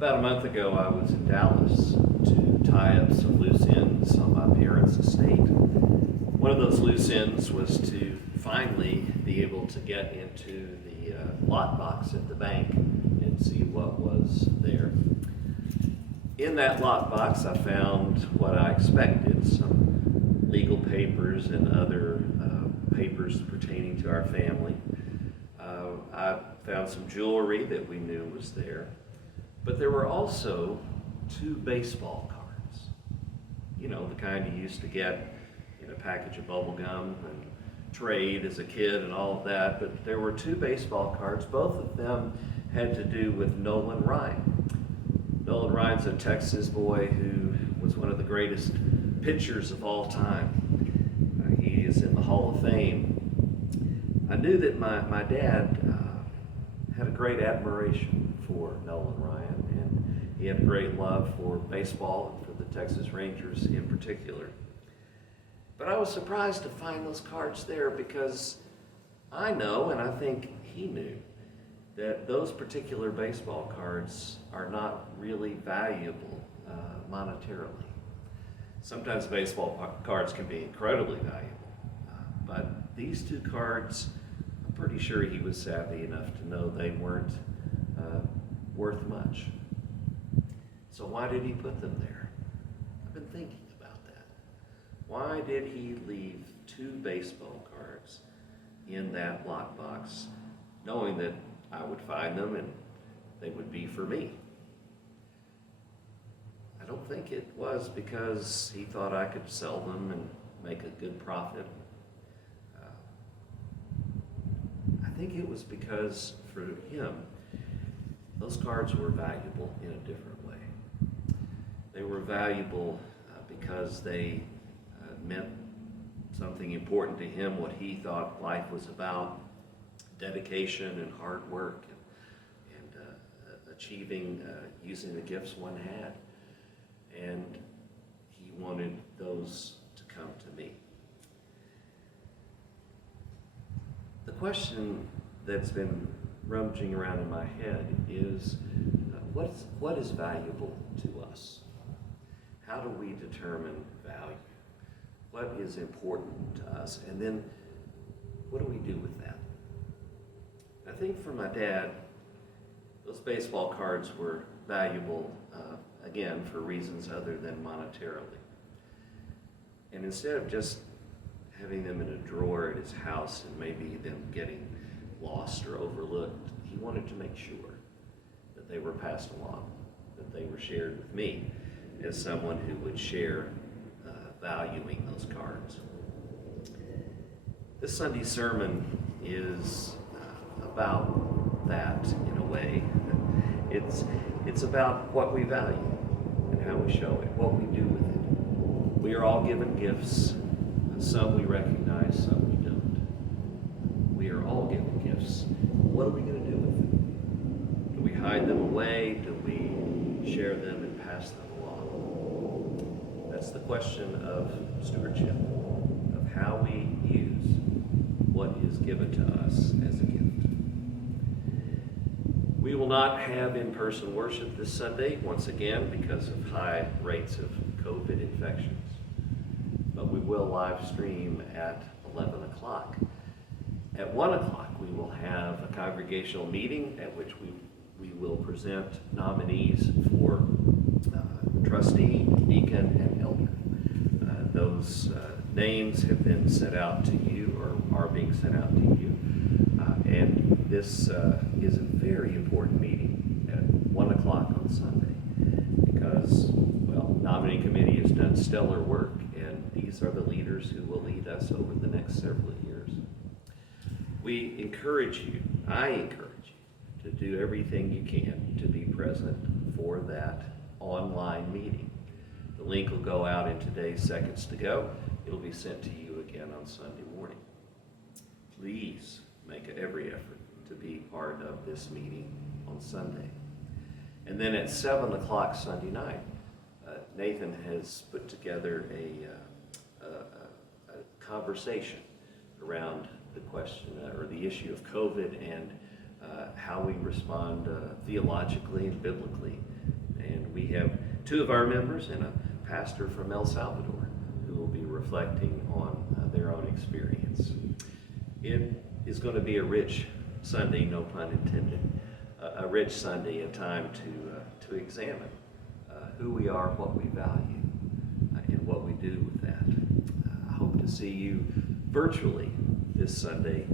About a month ago, I was in Dallas to tie up some loose ends on my parents' estate. One of those loose ends was to finally be able to get into the lot box at the bank and see what was there. In that lot box, I found what I expected, some legal papers and other papers pertaining to our family. I found some jewelry that we knew was there. But there were also 2 baseball cards. You know, the kind you used to get in a package of bubble gum and trade as a kid and all of that. But there were 2 baseball cards. Both of them had to do with Nolan Ryan. Nolan Ryan's a Texas boy who was one of the greatest pitchers of all time. He is in the Hall of Fame. I knew that my dad had a great admiration for Nolan Ryan, and he had a great love for baseball and for the Texas Rangers in particular. But I was surprised to find those cards there because I know, and I think he knew, that those particular baseball cards are not really valuable monetarily. Sometimes baseball cards can be incredibly valuable, but these 2 cards, I'm pretty sure he was savvy enough to know they weren't worth much. So why did he put them there? I've been thinking about that. Why did he leave 2 baseball cards in that lockbox, knowing that I would find them and they would be for me? I don't think it was because he thought I could sell them and make a good profit. I think it was because for him, those cards were valuable in a different way. They were valuable because they meant something important to him, what he thought life was about, dedication and hard work and achieving, using the gifts one had. And he wanted those to come to me. The question that's been rummaging around in my head is, what is valuable to us? How do we determine value? What is important to us? And then, what do we do with that? I think for my dad, those baseball cards were valuable, again, for reasons other than monetarily. And instead of just having them in a drawer at his house and maybe them getting lost or overlooked, he wanted to make sure that they were passed along, that they were shared with me as someone who would share valuing those cards. This Sunday's sermon is about that in a way. It's about what we value and how we show it, what we do with it. We are all given gifts. Some we recognize, some we don't. We are all given gifts. What are we going to do with them? Do we hide them away? Do we share them and pass them along? That's the question of stewardship, of how we use what is given to us as a gift. We will not have in-person worship this Sunday, once again, because of high rates of COVID infections. But we will live stream at 11 o'clock. At 1 o'clock, we will have a congregational meeting at which we will present nominees for trustee, deacon, and elder. Those names have been sent out to you or are being sent out to you. And this is a very important meeting at 1 o'clock on Sunday because, well, the nominating committee has done stellar work, and these are the leaders who will lead us over the next several years. We encourage you, I encourage you, to do everything you can to be present for that online meeting. The link will go out in today's Seconds to Go. It'll be sent to you again on Sunday morning. Please make every effort to be part of this meeting on Sunday. And then at 7 o'clock Sunday night, Nathan has put together a conversation around the question or the issue of COVID and how we respond theologically and biblically. And we have two of our members and a pastor from El Salvador who will be reflecting on their own experience. It is going to be a rich Sunday, no pun intended, a rich Sunday, a time to examine who we are, what we value, and what we do with that. I hope to see you virtually this Sunday